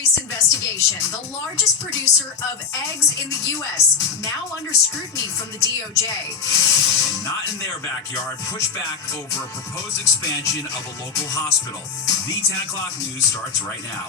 Investigation, the largest producer of eggs in the U.S., now under scrutiny from the DOJ. And not in their backyard, pushback over a proposed expansion of a local hospital. The 10 o'clock news starts right now.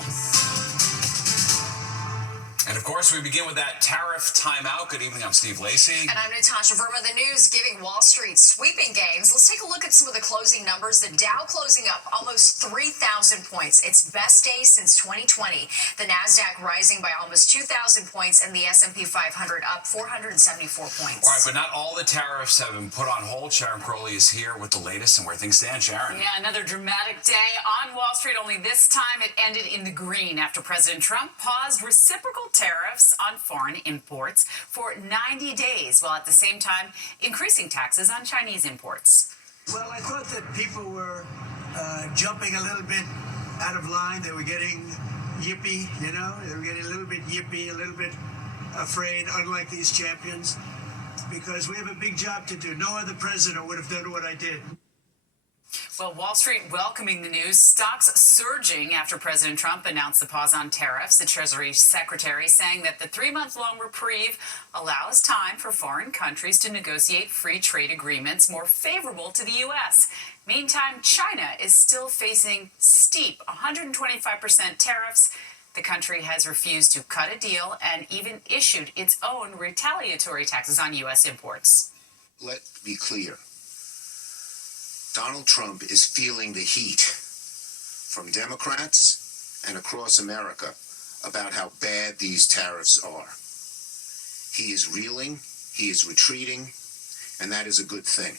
And of course, we begin with that tariff timeout. Good evening, I'm Steve Lacey. And I'm Natasha Verma. The news giving Wall Street sweeping gains. Let's take a look at some of the closing numbers. The Dow closing up almost 3,000 points. Its best day since 2020. The NASDAQ rising by almost 2,000 points and the S&P 500 up 474 points. All right, but not all the tariffs have been put on hold. Sharon Crowley is here with the latest and where things stand. Sharon. Yeah, another dramatic day on Wall Street. Only this time it ended in the green after President Trump paused reciprocal tariffs on foreign imports for 90 days, while at the same time increasing taxes on Chinese imports. Well, I thought that people were jumping a little bit out of line. They were getting yippy, you know? They were getting a little bit yippy, a little bit afraid, unlike these champions, because we have a big job to do. No other president would have done what I did. Well, Wall Street welcoming the news, stocks surging after President Trump announced the pause on tariffs. The Treasury Secretary saying that the 3-month-long reprieve allows time for foreign countries to negotiate free trade agreements more favorable to the U.S. Meantime, China is still facing steep 125% tariffs. The country has refused to cut a deal and even issued its own retaliatory taxes on U.S. imports. Let's be clear. Donald Trump is feeling the heat from Democrats and across America about how bad these tariffs are. He is reeling, he is retreating, and that is a good thing.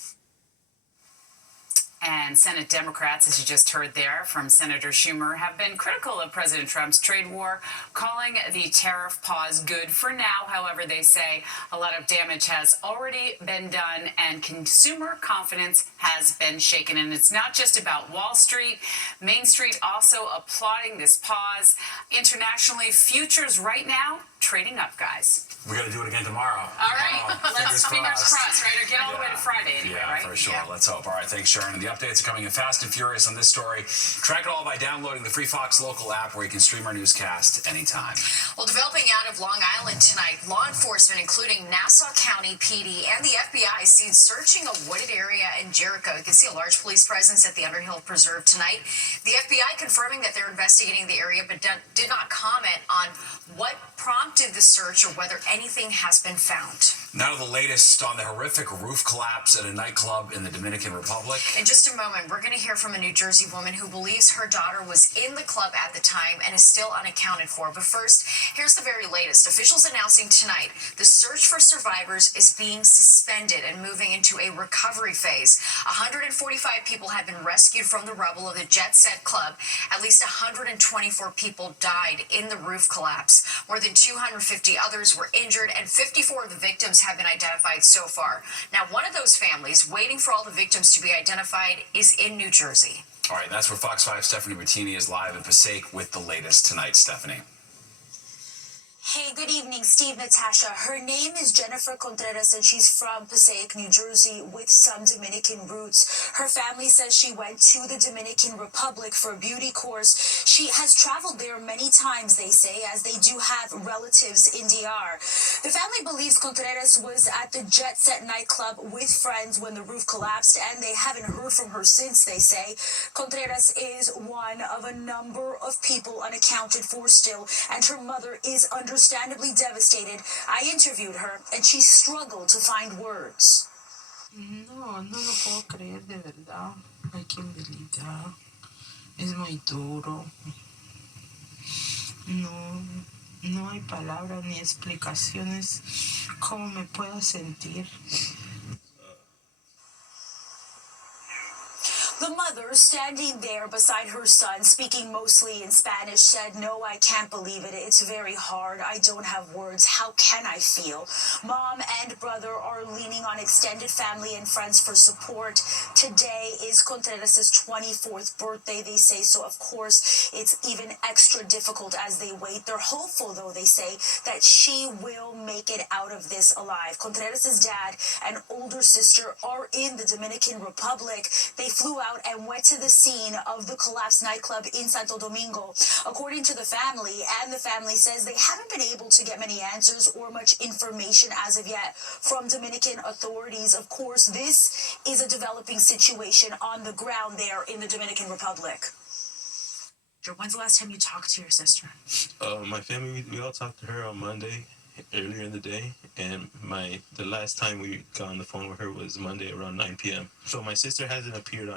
And Senate Democrats, as you just heard there from Senator Schumer, have been critical of President Trump's trade war, calling the tariff pause good for now. However, they say a lot of damage has already been done and consumer confidence has been shaken. And it's not just about Wall Street. Main Street also applauding this pause. Internationally, futures right now trading up, guys. We're going to do it again tomorrow. All right. Let's fingers crossed, right? Or get all the way to Friday anyway, right? Yeah, for sure. Yeah. Let's hope. All right. Thanks, Sharon. And the updates are coming in fast and furious on this story. Track it all by downloading the free Fox Local app where you can stream our newscast anytime. Well, developing out of Long Island tonight, law enforcement, including Nassau County PD and the FBI, seen searching a wooded area in Jericho. You can see a large police presence at the Underhill Preserve tonight. The FBI confirming that they're investigating the area, but did not comment on what prompted the search or whether anything has been found. Now to the latest on the horrific roof collapse at a nightclub in the Dominican Republic. In just a moment, we're going to hear from a New Jersey woman who believes her daughter was in the club at the time and is still unaccounted for. But first, here's the very latest. Officials announcing tonight the search for survivors is being suspended and moving into a recovery phase. 145 people have been rescued from the rubble of the Jet Set Club. At least 124 people died in the roof collapse. More than 250 others were injured, and 54 of the victims have been identified so far. Now, one of those families waiting for all the victims to be identified is in New Jersey. All right, that's where Fox 5's Stephanie Bertini is live in Passaic with the latest tonight. Stephanie. Hey, good evening, Steve, Natasha. Her name is Jennifer Contreras, and she's from Passaic, New Jersey, with some Dominican roots. Her family says she went to the Dominican Republic for a beauty course. She has traveled there many times, they say, as they do have relatives in DR. The family believes Contreras was at the Jet Set nightclub with friends when the roof collapsed, and they haven't heard from her since, they say. Contreras is one of a number of people unaccounted for still, and her mother is understandably devastated. I interviewed her, and she struggled to find words. No lo puedo creer, de verdad. I can't believe that. Es muy duro. No hay palabras ni explicaciones cómo me puedo sentir. The mother, standing there beside her son, speaking mostly in Spanish, said, "No, I can't believe it. It's very hard. I don't have words. How can I feel?" Mom and brother are leaning on extended family and friends for support. Today is Contreras' 24th birthday, they say, so of course it's even extra difficult as they wait. They're hopeful, though, they say, that she will make it out of this alive. Contreras' dad and older sister are in the Dominican Republic. They flew out and went to the scene of the collapsed nightclub in Santo Domingo. According to the family, and the family says they haven't been able to get many answers or much information as of yet from Dominican authorities. Of course, this is a developing situation on the ground there in the Dominican Republic. When's the last time you talked to your sister? My family, we all talked to her on Monday, earlier in the day, and the last time we got on the phone with her was Monday around 9 p.m. So my sister hasn't appeared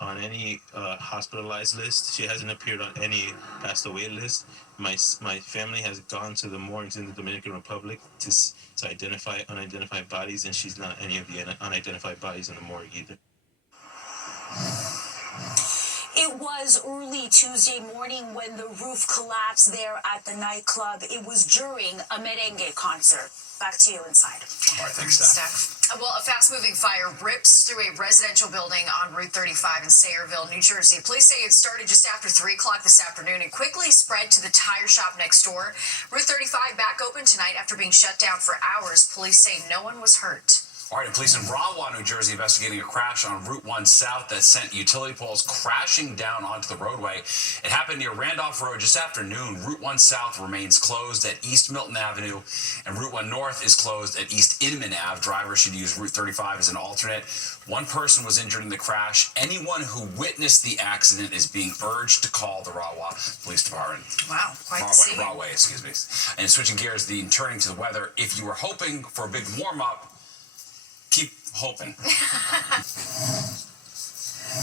on any hospitalized list. She hasn't appeared on any passed away list. My family has gone to the morgues in the Dominican Republic to identify unidentified bodies, and she's not any of the unidentified bodies in the morgue either. It was early Tuesday morning when the roof collapsed there at the nightclub. It was during a merengue concert. Back to you inside. All right, thanks, Steph. Well, a fast-moving fire rips through a residential building on Route 35 in Sayreville, New Jersey. Police say it started just after 3 o'clock this afternoon and quickly spread to the tire shop next door. Route 35 back open tonight after being shut down for hours. Police say no one was hurt. All right, and police in Rahwah, New Jersey, investigating a crash on Route 1 South that sent utility poles crashing down onto the roadway. It happened near Randolph Road just after noon. Route 1 South remains closed at East Milton Avenue, and Route 1 North is closed at East Inman Ave. Drivers should use Route 35 as an alternate. One person was injured in the crash. Anyone who witnessed the accident is being urged to call the Rahwah Police Department. Wow, quite the scene. Rahwah, excuse me. And switching gears, turning to the weather, if you were hoping for a big warm-up, keep hoping. For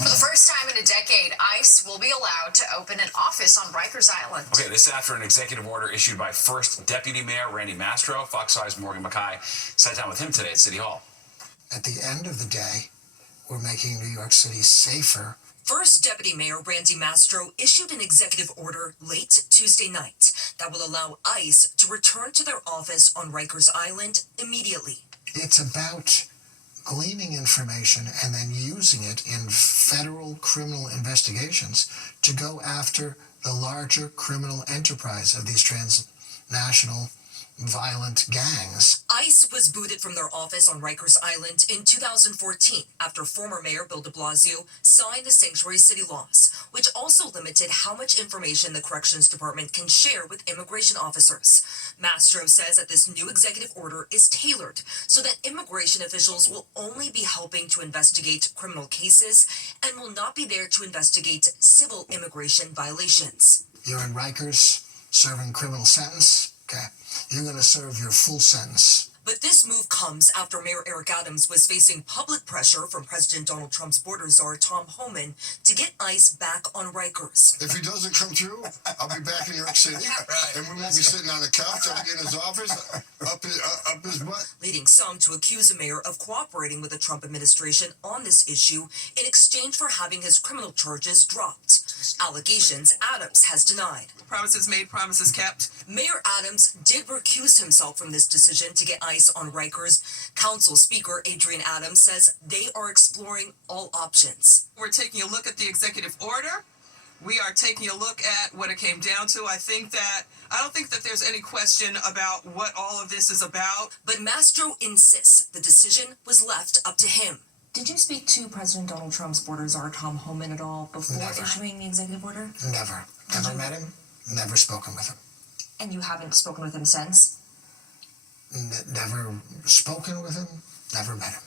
the first time in a decade, ICE will be allowed to open an office on Rikers Island. Okay, this after an executive order issued by First Deputy Mayor Randy Mastro. Fox 5's Morgan Mackay sat down with him today at City Hall. At the end of the day, we're making New York City safer. First Deputy Mayor Randy Mastro issued an executive order late Tuesday night that will allow ICE to return to their office on Rikers Island immediately. It's about gleaning information and then using it in federal criminal investigations to go after the larger criminal enterprise of these transnational violent gangs. ICE was booted from their office on Rikers Island in 2014 after former Mayor Bill de Blasio signed the Sanctuary City laws, which also limited how much information the Corrections Department can share with immigration officers. Mastro says that this new executive order is tailored so that immigration officials will only be helping to investigate criminal cases and will not be there to investigate civil immigration violations. You're in Rikers serving criminal sentence. Okay. You're going to serve your full sentence. But this move comes after Mayor Eric Adams was facing public pressure from President Donald Trump's border czar Tom Homan to get ICE back on Rikers. If he doesn't come through, I'll be back in New York City, and we won't be sitting on the couch. I'll be in his office, up his butt. Leading some to accuse the mayor of cooperating with the Trump administration on this issue in exchange for having his criminal charges dropped. Allegations Adams has denied. Promises made, promises kept. Mayor Adams did recuse himself from this decision to get ICE on Rikers. Council Speaker Adrian Adams says they are exploring all options. We're taking a look at the executive order. We are taking a look at what it came down to. I don't think that there's any question about what all of this is about. But Mastro insists the decision was left up to him. Did you speak to President Donald Trump's border czar Tom Homan at all before Never. issuing the executive order? Never. Never met him. Never spoken with him. And you haven't spoken with him since? Never spoken with him. Never met him.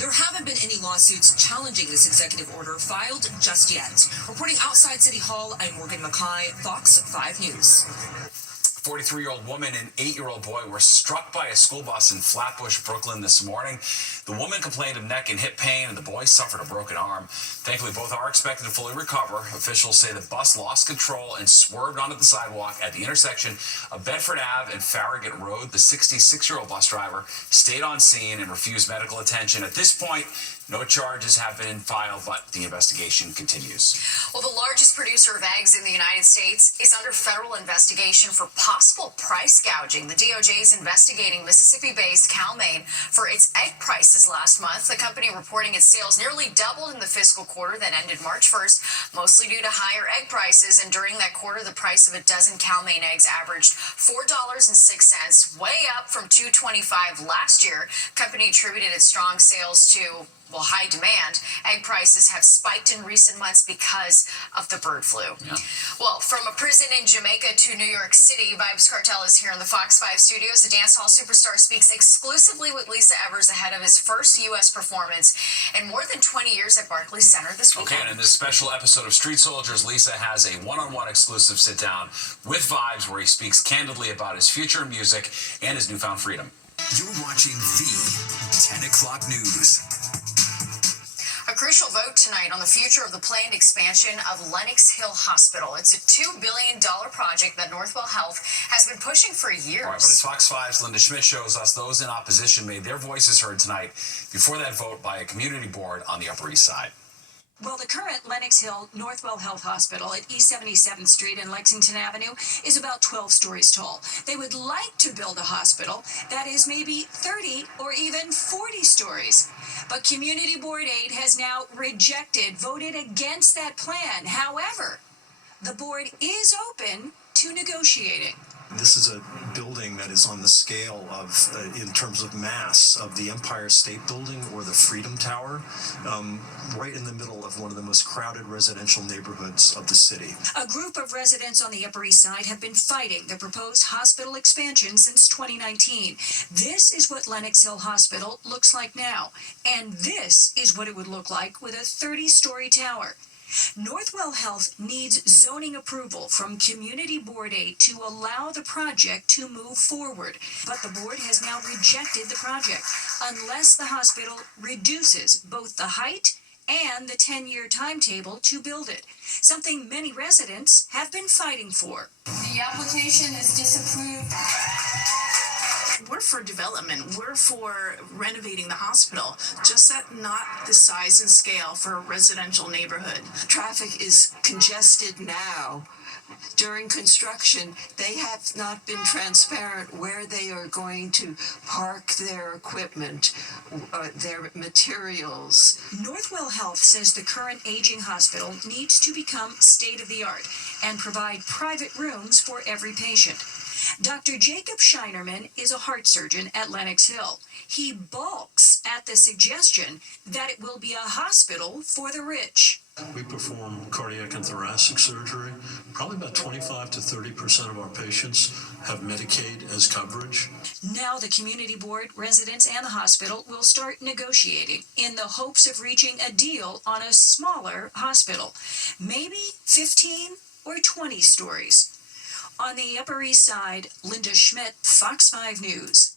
There haven't been any lawsuits challenging this executive order filed just yet. Reporting outside City Hall, I'm Morgan Mackay, Fox 5 News. 43-year-old woman and 8-year-old boy were struck by a school bus in Flatbush, Brooklyn this morning. The woman complained of neck and hip pain, and the boy suffered a broken arm. Thankfully, both are expected to fully recover. Officials say the bus lost control and swerved onto the sidewalk at the intersection of Bedford Ave and Farragut Road. The 66-year-old bus driver stayed on scene and refused medical attention. At this point, no charges have been filed, but the investigation continues. Well, the largest producer of eggs in the United States is under federal investigation for possible price gouging. The DOJ is investigating Mississippi-based Cal-Maine for its egg prices last month. The company reporting its sales nearly doubled in the fiscal quarter that ended March 1st, mostly due to higher egg prices. And during that quarter, the price of a dozen Cal-Maine eggs averaged $4.06, way up from $2.25 last year. Company attributed its strong sales to Well, high demand. Egg prices have spiked in recent months because of the bird flu. Yeah. Well, from a prison in Jamaica to New York City, Vibes Cartel is here in the Fox 5 studios. The dancehall superstar speaks exclusively with Lisa Evers ahead of his first U.S. performance in more than 20 years at Barclays Center this weekend. Okay, and in this special episode of Street Soldiers, Lisa has a one-on-one exclusive sit-down with Vibes where he speaks candidly about his future in music and his newfound freedom. You're watching the 10 o'clock news. A crucial vote tonight on the future of the planned expansion of Lenox Hill Hospital. It's a $2 billion project that Northwell Health has been pushing for years. All right, but as Fox 5's Linda Schmidt shows us, those in opposition made their voices heard tonight before that vote by a community board on the Upper East Side. Well, the current Lenox Hill Northwell Health Hospital at East 77th Street and Lexington Avenue is about 12 stories tall. They would like to build a hospital that is maybe 30 or even 40 stories. But Community Board 8 has now voted against that plan. However, the board is open to negotiating. This is a building that is on the scale of, in terms of mass, of the Empire State Building or the Freedom Tower, right in the middle of one of the most crowded residential neighborhoods of the city. A group of residents on the Upper East Side have been fighting the proposed hospital expansion since 2019. This is what Lenox Hill Hospital looks like now, and this is what it would look like with a 30-story tower. Northwell Health needs zoning approval from Community Board 8 to allow the project to move forward. But the board has now rejected the project unless the hospital reduces both the height and the 10-year timetable to build it, something many residents have been fighting for. The application is disapproved. We're for development. We're for renovating the hospital, just not the size and scale for a residential neighborhood. Traffic is congested now. During construction, they have not been transparent where they are going to park their equipment, their materials. Northwell Health says the current aging hospital needs to become state-of-the-art and provide private rooms for every patient. Dr. Jacob Scheinerman is a heart surgeon at Lenox Hill. He balks at the suggestion that it will be a hospital for the rich. We perform cardiac and thoracic surgery. Probably about 25 to 30% of our patients have Medicaid as coverage. Now the community board, residents, and the hospital will start negotiating in the hopes of reaching a deal on a smaller hospital, maybe 15 or 20 stories. On the Upper East Side, Linda Schmidt, Fox 5 News.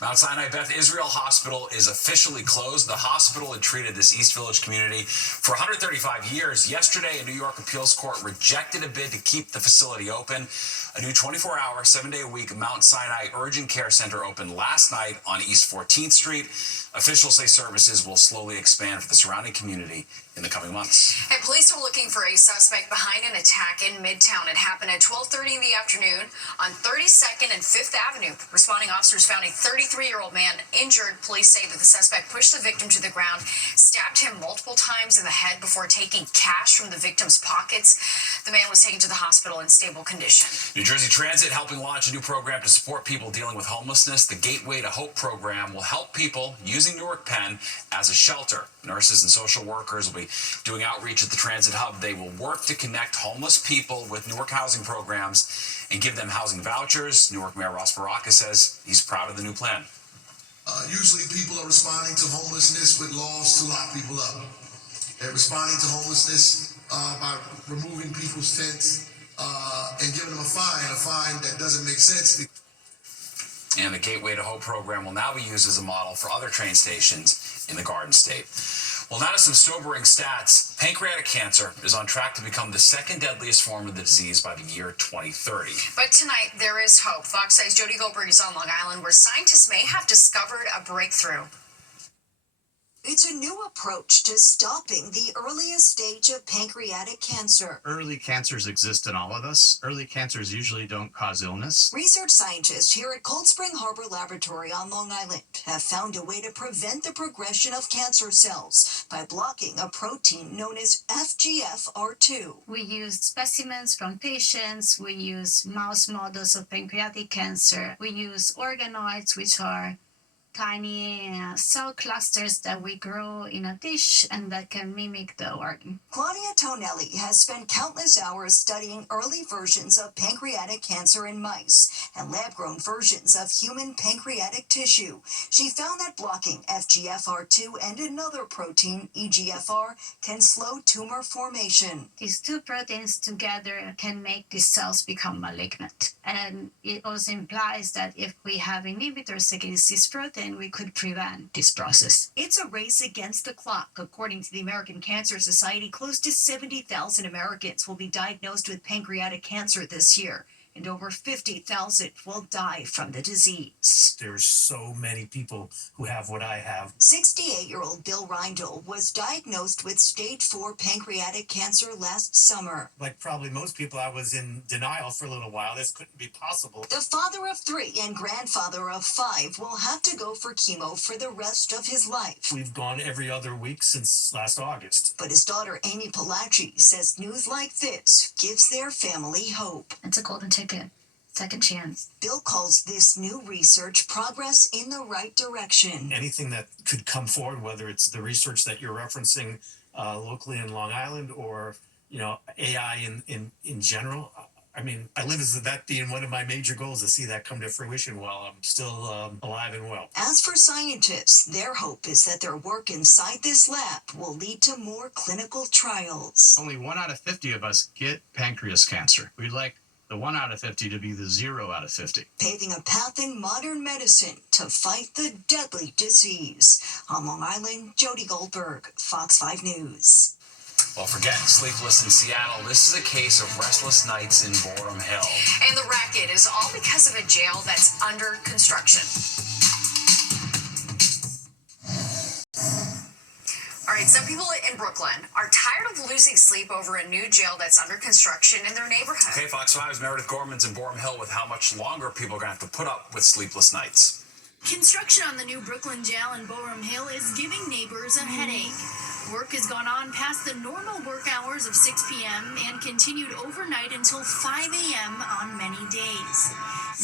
Mount Sinai Beth Israel Hospital is officially closed. The hospital had treated this East Village community for 135 years. Yesterday, a New York appeals court rejected a bid to keep the facility open. A new 24-hour, 7-day-a-week Mount Sinai Urgent Care Center opened last night on East 14th Street. Officials say services will slowly expand for the surrounding community in the coming months. And police are looking for a suspect behind an attack in Midtown. It happened at 12:30 in the afternoon on 32nd and 5th Avenue. Responding officers found a 33-year-old man injured. Police say that the suspect pushed the victim to the ground, stabbed him multiple times in the head before taking cash from the victim's pockets. The man was taken to the hospital in stable condition. New Jersey Transit helping launch a new program to support people dealing with homelessness. The Gateway to Hope program will help people using Newark Penn as a shelter. Nurses and social workers will be doing outreach at the transit hub. They will work to connect homeless people with Newark housing programs and give them housing vouchers. Newark Mayor Ross Baraka says he's proud of the new plan. Usually people are responding to homelessness with laws to lock people up. They're responding to homelessness by removing people's tents and giving them a fine that doesn't make sense. And the Gateway to Hope program will now be used as a model for other train stations in the Garden State. Well, now to some sobering stats. Pancreatic cancer is on track to become the second deadliest form of the disease by the year 2030. But tonight, there is hope. Fox 5's Jody Goldberg is on Long Island, where scientists may have discovered a breakthrough. It's a new approach to stopping the earliest stage of pancreatic cancer. Early cancers exist in all of us. Early cancers usually don't cause illness. Research scientists here at Cold Spring Harbor Laboratory on Long Island have found a way to prevent the progression of cancer cells by blocking a protein known as FGFR2. We use specimens from patients. We use mouse models of pancreatic cancer. We use organoids, which are tiny cell clusters that we grow in a dish and that can mimic the organ. Claudia Tonelli has spent countless hours studying early versions of pancreatic cancer in mice and lab-grown versions of human pancreatic tissue. She found that blocking FGFR2 and another protein, EGFR, can slow tumor formation. These two proteins together can make these cells become malignant. And it also implies that if we have inhibitors against this protein, we could prevent this process. It's a race against the clock. According to the American Cancer Society, close to 70,000 Americans will be diagnosed with pancreatic cancer this year, and over 50,000 will die from the disease. There's so many people who have what I have. 68-year-old Bill Reindl was diagnosed with stage 4 pancreatic cancer last summer. Like probably most people, I was in denial for a little while. This couldn't be possible. The father of 3 and grandfather of 5 will have to go for chemo for the rest of his life. We've gone every other week since last August. But his daughter Amy Palachi says news like this gives their family hope. It's a golden ticket. Second chance. Bill calls this new research progress in the right direction. Anything that could come forward, whether it's the research that you're referencing locally in Long Island or, AI in general. I mean, I live as that being one of my major goals to see that come to fruition while I'm still alive and well. As for scientists, their hope is that their work inside this lab will lead to more clinical trials. Only 1 out of 50 of us get pancreas cancer. We'd like the 1 out of 50 to be the 0 out of 50. Paving a path in modern medicine to fight the deadly disease. On Long Island, Jody Goldberg, Fox 5 News. Well, forget Sleepless in Seattle. This is a case of restless nights in Boredom Hill. And the racket is all because of a jail that's under construction. All right, some people in Brooklyn are tired of losing sleep over a new jail that's under construction in their neighborhood. Okay, Fox 5's Meredith Gorman's in Boredom Hill with how much longer people are going to have to put up with sleepless nights. Construction on the new Brooklyn jail in Boredom Hill is giving neighbors a headache. Work has gone on past the normal work hours of 6 p.m. and continued overnight until 5 a.m. on many days.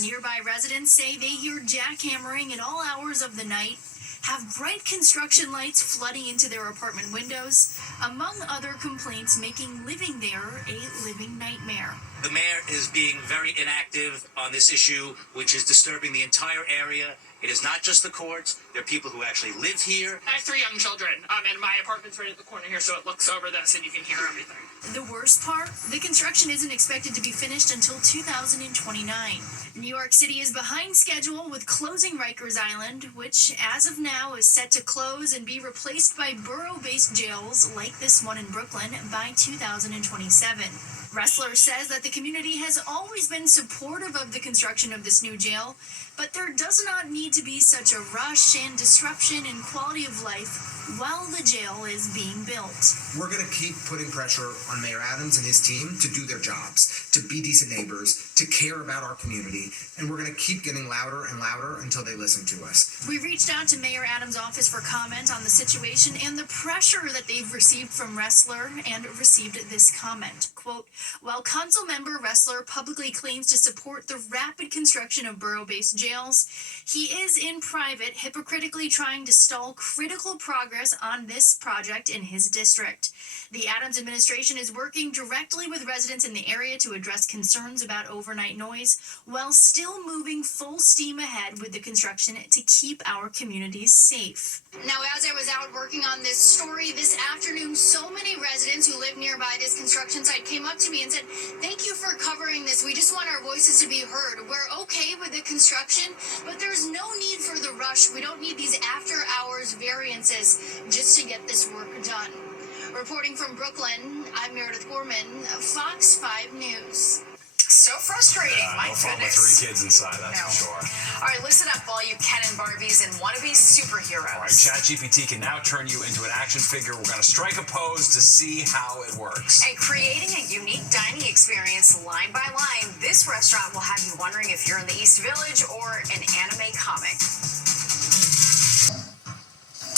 Nearby residents say they hear jackhammering at all hours of the night, have bright construction lights flooding into their apartment windows, among other complaints making living there a living nightmare. The mayor is being very inactive on this issue, which is disturbing the entire area. It is not just the courts. There are people who actually live here. I have 3 young children, and my apartment's right at the corner here, so it looks over this and you can hear everything. The worst part? The construction isn't expected to be finished until 2029. New York City is behind schedule with closing Rikers Island, which, as of now, is set to close and be replaced by borough-based jails like this one in Brooklyn by 2027. Ressler says that the community has always been supportive of the construction of this new jail, but there does not need to be such a rush and disruption in quality of life while the jail is being built. We're going to keep putting pressure on Mayor Adams and his team to do their jobs, to be decent neighbors, to care about our community, and we're going to keep getting louder and louder until they listen to us. We reached out to Mayor Adams' office for comment on the situation and the pressure that they've received from Ressler and received this comment. Quote, while council member Ressler publicly claims to support the rapid construction of borough-based jails, he is in private hypocritically trying to stall critical progress on this project in his district. The Adams administration is working directly with residents in the area to address concerns about overnight noise while still moving full steam ahead with the construction to keep our communities safe. Now, as I was out working on this story this afternoon, so many residents who live nearby this construction site came up to me and said, "Thank you for covering this. We just want our voices to be heard. We're okay with the construction, but there's no need for the rush. We don't need these after-hours variances just to get this work done." Reporting from Brooklyn, I'm Meredith Gorman, Fox 5 News. So frustrating, my no fun with goodness. 3 kids inside, that's for sure. All right, listen up, all you Ken and Barbies and wannabe superheroes. All right, ChatGPT can now turn you into an action figure. We're going to strike a pose to see how it works. And creating a unique dining experience line by line, this restaurant will have you wondering if you're in the East Village or an anime comic.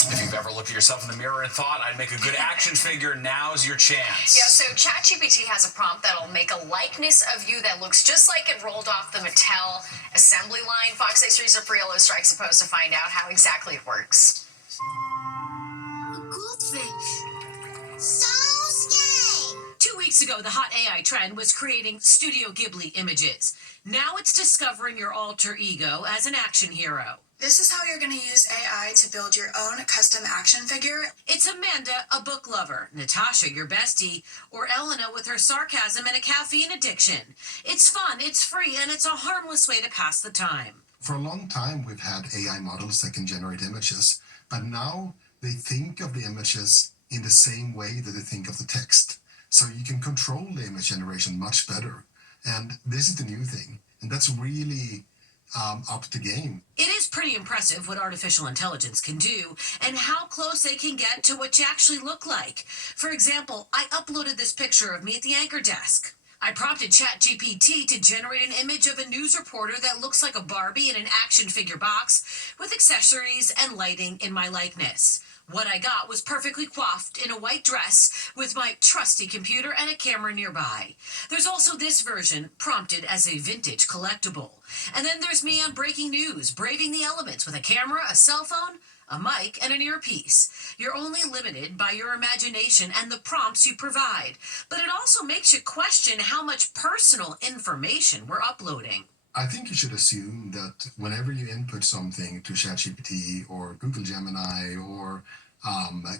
If you've ever looked at yourself in the mirror and thought, I'd make a good action figure, now's your chance. Yeah, so ChatGPT has a prompt that'll make a likeness of you that looks just like it rolled off the Mattel assembly line. Fox 6 Teresa Priolo strikes a pose to find out how exactly it works. A goldfish. So scary. 2 weeks ago, the hot AI trend was creating Studio Ghibli images. Now it's discovering your alter ego as an action hero. This is how you're going to use AI to build your own custom action figure. It's Amanda, a book lover, Natasha, your bestie, or Elena with her sarcasm and a caffeine addiction. It's fun, it's free, and it's a harmless way to pass the time. For a long time, we've had AI models that can generate images, but now they think of the images in the same way that they think of the text. So you can control the image generation much better. And this is the new thing. And that's really up the game. It is pretty impressive what artificial intelligence can do and how close they can get to what you actually look like. For example, I uploaded this picture of me at the anchor desk. I prompted ChatGPT to generate an image of a news reporter that looks like a Barbie in an action figure box with accessories and lighting in my likeness. What I got was perfectly coiffed in a white dress with my trusty computer and a camera nearby. There's also this version, prompted as a vintage collectible. And then there's me on breaking news, braving the elements with a camera, a cell phone, a mic, and an earpiece. You're only limited by your imagination and the prompts you provide. But it also makes you question how much personal information we're uploading. I think you should assume that whenever you input something to ChatGPT or Google Gemini or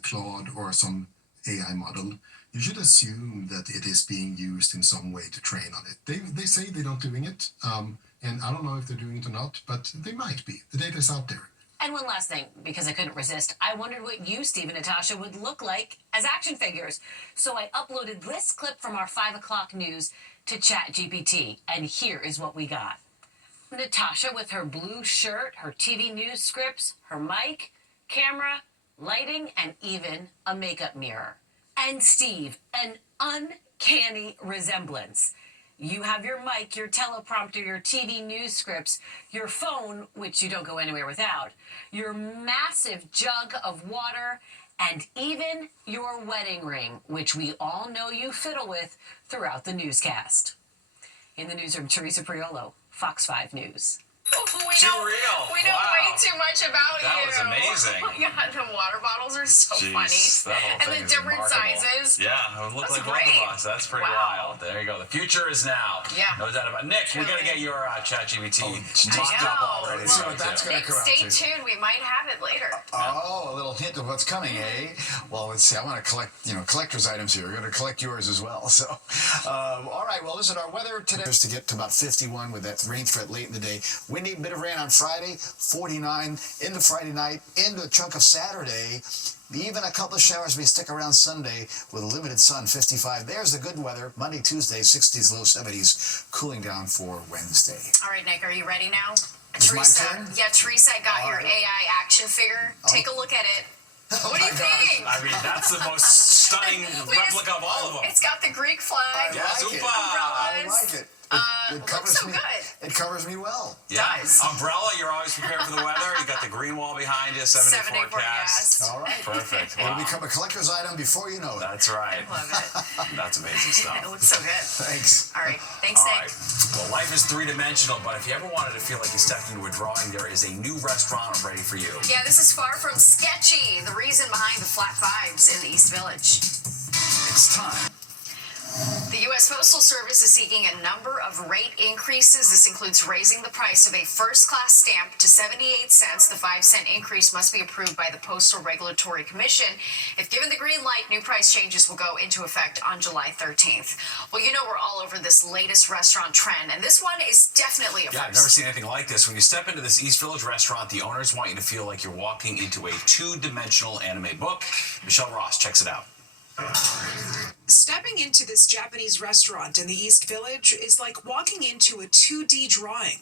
Claude or some AI model, you should assume that it is being used in some way to train on it. They say they're not doing it, and I don't know if they're doing it or not, but they might be. The data is out there. And one last thing, because I couldn't resist, I wondered what you, Steve and Natasha, would look like as action figures. So I uploaded this clip from our 5 o'clock news to ChatGPT, and here is what we got. Natasha with her blue shirt, her TV news scripts, her mic, camera, lighting, and even a makeup mirror. And Steve, an uncanny resemblance. You have your mic, your teleprompter, your TV news scripts, your phone, which you don't go anywhere without, your massive jug of water, and even your wedding ring, which we all know you fiddle with throughout the newscast. In the newsroom, Teresa Priolo, Fox 5 News. We know way too much about That you. was amazing. Oh my God, the water bottles are so Jeez, funny. that whole And thing the is different remarkable. sizes. Yeah, it looked That's like both great. of us. That's pretty Wow. wild. There you go. The future is now. Yeah. No doubt about it. Nick, we got to get your ChatGPT mocked up already. See what that's going to come out Stay to. tuned. We might have it later. Oh, a little hint of what's coming, eh? Well, let's see. I want to collect, collector's items here. We're going to collect yours as well. So, all right. Well, listen, our weather today is to get to about 51 with that rain threat late in the day. Windy, bit of rain on Friday, 49 into Friday night, into a chunk of Saturday. Even a couple of showers may stick around Sunday with limited sun, 55. There's the good weather. Monday, Tuesday, 60s, low 70s, cooling down for Wednesday. All right, Nick, are you ready now? It's my Teresa. turn? Yeah, Teresa, I got All your right. AI action figure. Take a look at it. What do you think? I mean, that's the most stunning replica of all of them. It's got the Greek flag. Yes, like it. umbrellas. I like it. It covers looks so me. good. It covers me well. Yeah. Umbrella, you're always prepared for the weather. You got the green wall behind you, 7-day 7-day forecast. forecast. All right. Perfect. It'll Wow. become a collector's item before you know it. That's right. Love it. That's amazing stuff. It looks so good. Thanks. All right. Thanks, All Nick. right. Well, life is three-dimensional, but if you ever wanted to feel like you stepped into a drawing, there is a new restaurant ready for you. Yeah, this is far from sketchy. The reason behind the flat vibes in the East Village. It's time. The U.S. Postal Service is seeking a number of rate increases. This includes raising the price of a first-class stamp to 78 cents. The 5-cent increase must be approved by the Postal Regulatory Commission. If given the green light, new price changes will go into effect on July 13th. Well, you know we're all over this latest restaurant trend, and this one is definitely a Yeah, I've never seen anything like this. When you step into this East Village restaurant, the owners want you to feel like you're walking into a two-dimensional anime book. Michelle Ross checks it out. Stepping into this Japanese restaurant in the East Village is like walking into a 2D drawing.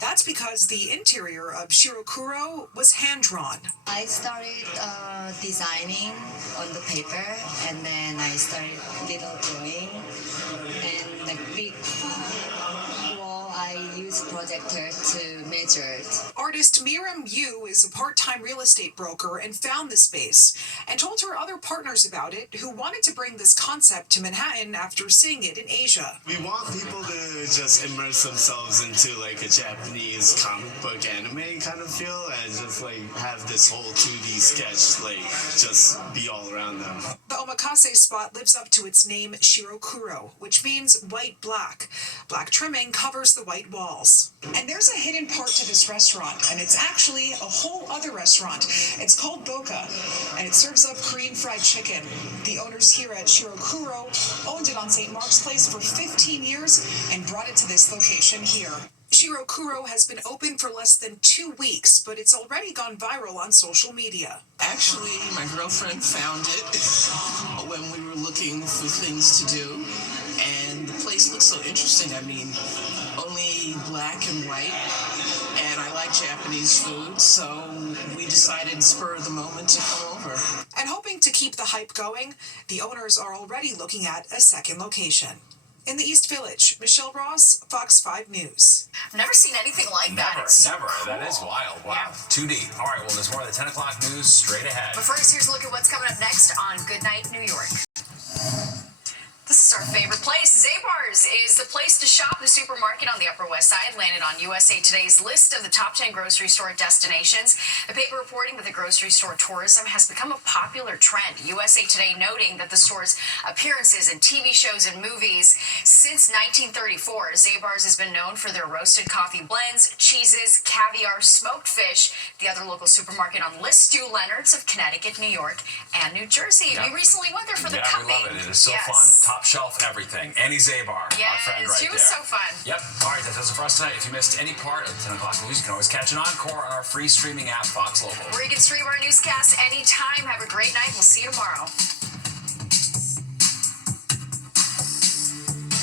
That's because the interior of Shirokuro was hand-drawn. I started designing on the paper, and then I started little drawing, and the big wall I use projector to measure it. Artist Miriam Yu is a part-time real estate broker and found the space and told her other partners about it who wanted to bring this concept to Manhattan after seeing it in Asia. We want people to just immerse themselves into like a Japanese comic book anime kind of feel and just like have this whole 2D sketch like just be all around them. The omakase spot lives up to its name Shirokuro, which means white black. Black trimming covers the white walls. And there's a hidden part to this restaurant, and it's actually a whole other restaurant. It's called Boca, and it serves up Korean fried chicken. The owners here at Shirokuro owned it on St. Mark's Place for 15 years and brought it to this location here. Shirokuro has been open for less than 2 weeks, but it's already gone viral on social media. Actually, my girlfriend found it when we were looking for things to do, and the place looks so interesting. I mean, only black and white, and I like Japanese food, so we decided spur of the moment to come over. And hoping to keep the hype going, the owners are already looking at a second location. In the East Village, Michelle Ross, Fox 5 News. I've never seen anything like that. Never. That is wild. Wow. Yeah. Too deep. All right, well, there's more of the 10 o'clock news straight ahead. But first, here's a look at what's coming up next on Good Night New York. This is our favorite place. Zabar's is the place to shop. The supermarket on the Upper West Side landed on USA Today's list of the top 10 grocery store destinations. The paper reporting that the grocery store tourism has become a popular trend. USA Today noting that the store's appearances in TV shows and movies since 1934. Zabar's has been known for their roasted coffee blends, cheeses, caviar, smoked fish. The other local supermarket on the list, Stu Leonard's of Connecticut, New York, and New Jersey. Yep. We recently went there for the Yeah, cupping. we love it. It is so fun. Top shelf everything. Annie Zabar, our friend right she was there. so fun. Yep. All right, that does it for us tonight. If you missed any part of the 10 o'clock news, you can always catch an encore on our free streaming app, Fox Local. Where you can stream our newscasts anytime. Have a great night. We'll see you tomorrow.